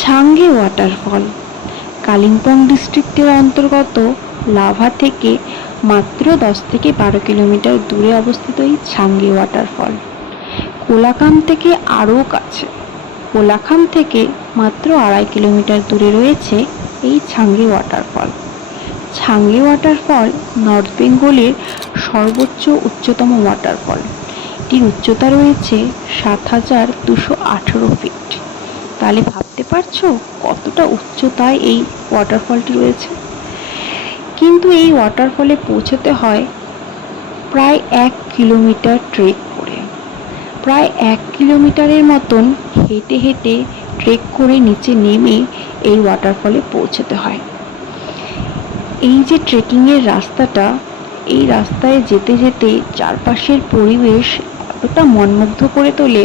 ছাঙ্গে waterfall Kalimpong ডিস্ট্রিক্টের অন্তর্গত lava থেকে মাত্র 10 থেকে 12 কিলোমিটার দূরে অবস্থিত এই ছাঙ্গে ওয়াটারফল কোলাখাম থেকে আরও কাছে। কোলাখাম থেকে মাত্র 2.5 কিলোমিটার দূরে রয়েছে এই ছাঙ্গে ওয়াটারফল। ছাঙ্গে ওয়াটারফল নর্থ বেঙ্গলের সর্বোচ্চ উচ্চতম ওয়াটারফল। এটির উচ্চতা রয়েছে 7,218 ফিট। তাহলে ভাবতে পারছো কতটা উচ্চতায় এই ওয়াটারফলটি রয়েছে। কিন্তু এই ওয়াটারফলে পৌঁছতে হয় প্রায় 1 কিলোমিটার ট্রেক করে। প্রায় 1 কিলোমিটারের মতন হেঁটে হেঁটে ট্রেক করে নিচে নেমে এই ওয়াটারফলে পৌঁছতে হয়। এই যে ট্রেকিংয়ের রাস্তাটা, এই রাস্তায় যেতে যেতে চারপাশের পরিবেশ এতটা মনমুগ্ধ করে তোলে